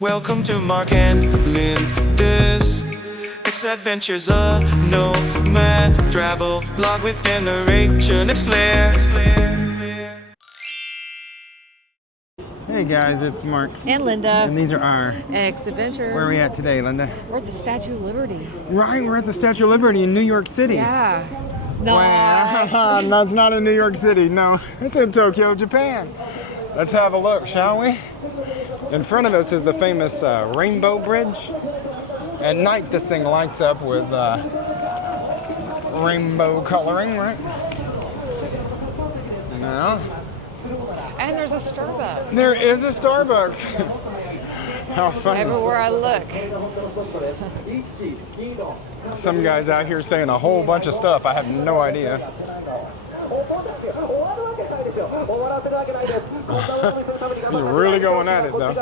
Welcome to Mark and Linda's X-Adventures, a nomad travel blog with generation. It's Claire. Hey guys, it's Mark. And Linda. And these are our X-Adventures. Where are we at today, Linda? We're at the Statue of Liberty. Right, we're at the Statue of Liberty in New York City. Yeah. No. Wow. No, it's not in New York City, no. It's in Tokyo, Japan. Let's have a look, shall we? In front of us is the famous Rainbow Bridge. At night, this thing lights up with rainbow coloring, right? Now. And there's a Starbucks. There is a Starbucks. How funny. Everywhere I look. Some guy's out here saying a whole bunch of stuff. I have no idea. You're really going at it, though.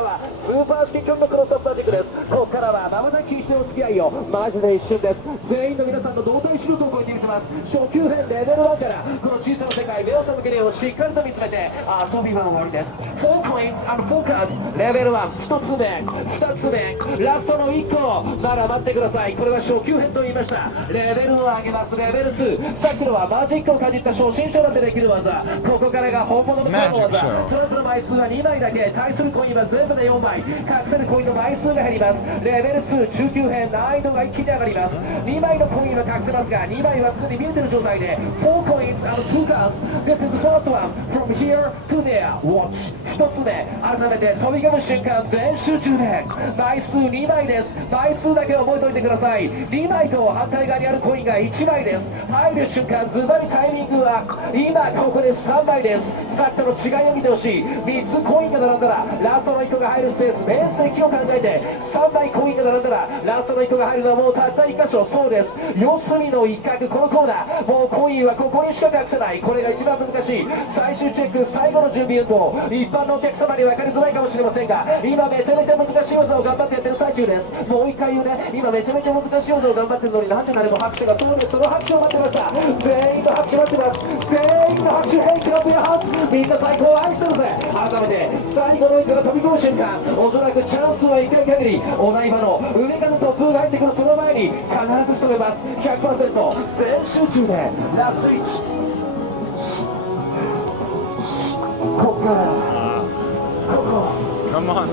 Magic show. 枚数は2枚だけ、対するコインは全部で4枚、隠せるコインの枚数が減ります。レベル2中級編、難易度が一気に上がります。2枚のコインは隠せますが、2枚はすでに見えている状態で、4 coins and 2 cards. This is the first one. From here to there. Watch. 1つ目、改めて飛び込む瞬間、全集中で。枚数2枚です。枚数だけ覚えておいてください。2枚と反対側にあるコインが1枚です。入る瞬間、ズバリタイミングは今ここで3枚です。さっきとの違いを見てほしい。3つコインが並んだらラストの1個が入るスペース、面積を考えて3枚コインが並んだらラストの1個が入るのはもうたった1箇所。そうです、四隅の一角、このコーナー、もうコインはここにしか隠せない。これが一番難しい。最終チェック、最後の準備運動。一般のお客様に分かりづらいかもしれませんが、今めちゃめちゃ難しい技を頑張ってやってる最中です。もう一回言うね、今めちゃめちゃ難しい技を頑張ってるのになんで誰も拍手が。そうです、その拍手を待ってました。全員の拍手待ってます。全員の拍手、ヘイクラップやハンみんな最高を愛してるぜ。改めて最後の一個が飛び込む瞬間、おそらくチャンスは1回限り。お台場の上から突風が入ってくるその前に必ず仕留めます。 100% 全集中でラスト1。ここからここ。Come on.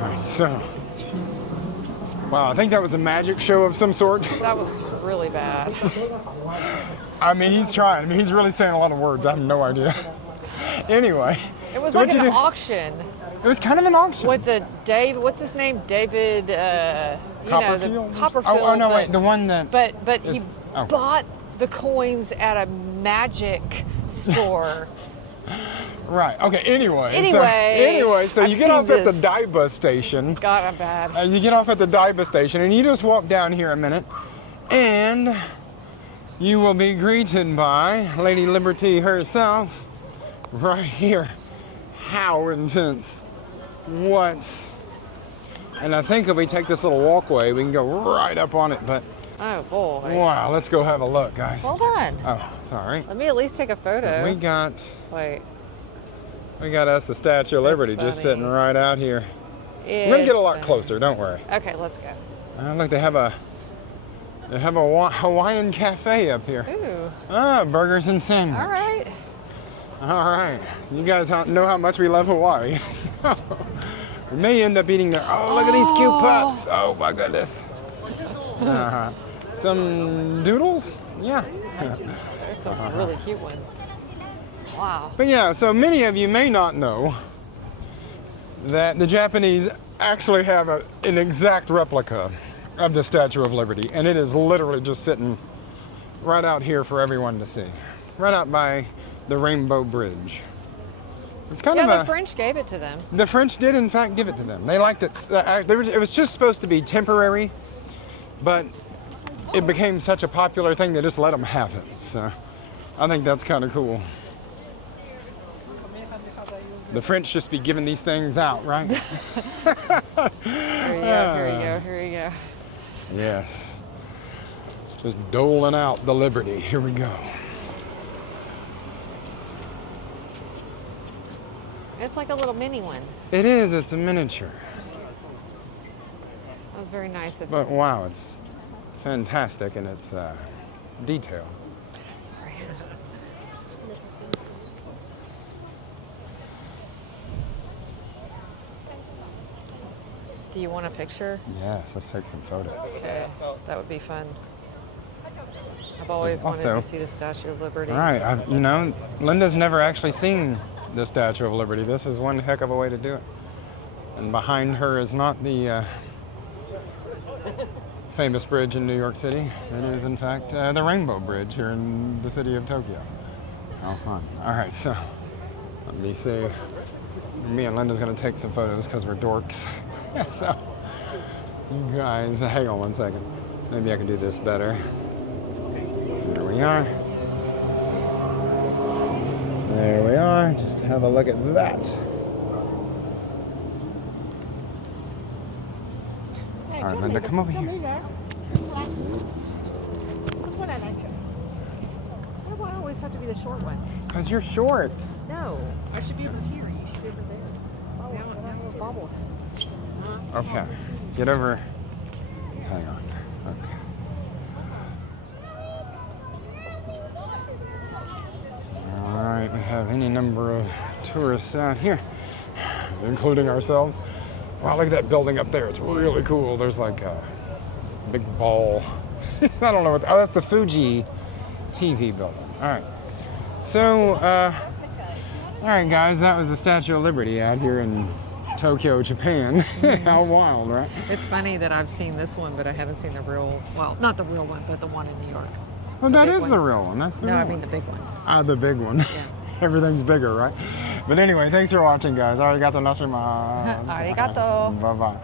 Alright, so wow, I think that was a magic show of some sort. That was really bad. I mean, he's trying. I mean, he's really saying a lot of words. I have no idea. Anyway. It was so like an auction. It was kind of an auction. With the what's his name? David, Copperfield? The Copperfield. Oh, no, wait, the one that... But he bought the coins at a magic store. Right. Okay. Anyway, so I've you get off at the this. Odaiba station. God, I'm bad. You get off at the Odaiba station, and you just walk down here a minute, and you will be greeted by Lady Liberty herself, right here. How intense! What? And I think if we take this little walkway, we can go right up on it. But oh boy! Wow, let's go have a look, guys. Hold on. Oh, sorry. Let me at least take a photo. We got. Wait. We got us the Statue of Liberty just sitting right out here. We're gonna get a lot closer, don't worry. Okay, let's go. Look, they have a Hawaiian cafe up here. Ooh. Ah, burgers and sandwich. All right. All right. You guys know how much we love Hawaii. We may end up eating there. Oh, look at these cute pups. Oh my goodness. Some doodles? Yeah. There's some really cute ones. Wow. But yeah, so many of you may not know that the Japanese actually have an exact replica of the Statue of Liberty, and it is literally just sitting right out here for everyone to see, right out by the Rainbow Bridge. It's kind of the French gave it to them. The French did, in fact, give it to them. They liked it. It was just supposed to be temporary, but it became such a popular thing they just let them have it. So I think that's kind of cool. The French just be giving these things out, right? Here you go, here you go, here you go. Yes. Just doling out the liberty. Here we go. It's like a little mini one. It is. It's a miniature. That was very nice of you. But wow, it's fantastic in its detail. Sorry. Do you want a picture? Yes, let's take some photos. Okay, that would be fun. I've always wanted Also- to see the Statue of Liberty. All right, you know, Linda's never actually seen the Statue of Liberty. This is one heck of a way to do it. And behind her is not the famous bridge in New York City. It is, in fact, the Rainbow Bridge here in the city of Tokyo. How fun. All right, so let me see. Me and Linda's going to take some photos because we're dorks. So, you guys, hang on one second. Maybe I can do this better. There we are. There we are. Just have a look at that. All right, Linda, come over here. Why do I always have to be the short one? Because you're short. No, I should be over here. You should be over there. Now we're bobble. Okay. Get over. Hang on. Okay. All right, we have any number of tourists out here, including ourselves. Wow, look at that building up there. It's really cool. There's like a big ball. I don't know what. Oh, that's the Fuji TV building. All right. So, all right, guys, that was the Statue of Liberty out here in Tokyo, Japan. How wild, right? It's funny that I've seen this one, but I haven't seen the real, well, not the real one, but the one in New York. Well, The that big is one. the real one. That's the No, real I mean one. the big one. Ah, the big one. Yeah. Everything's bigger, right? But anyway, thanks for watching, guys. Arigato nashimasu. Arigato. Bye-bye.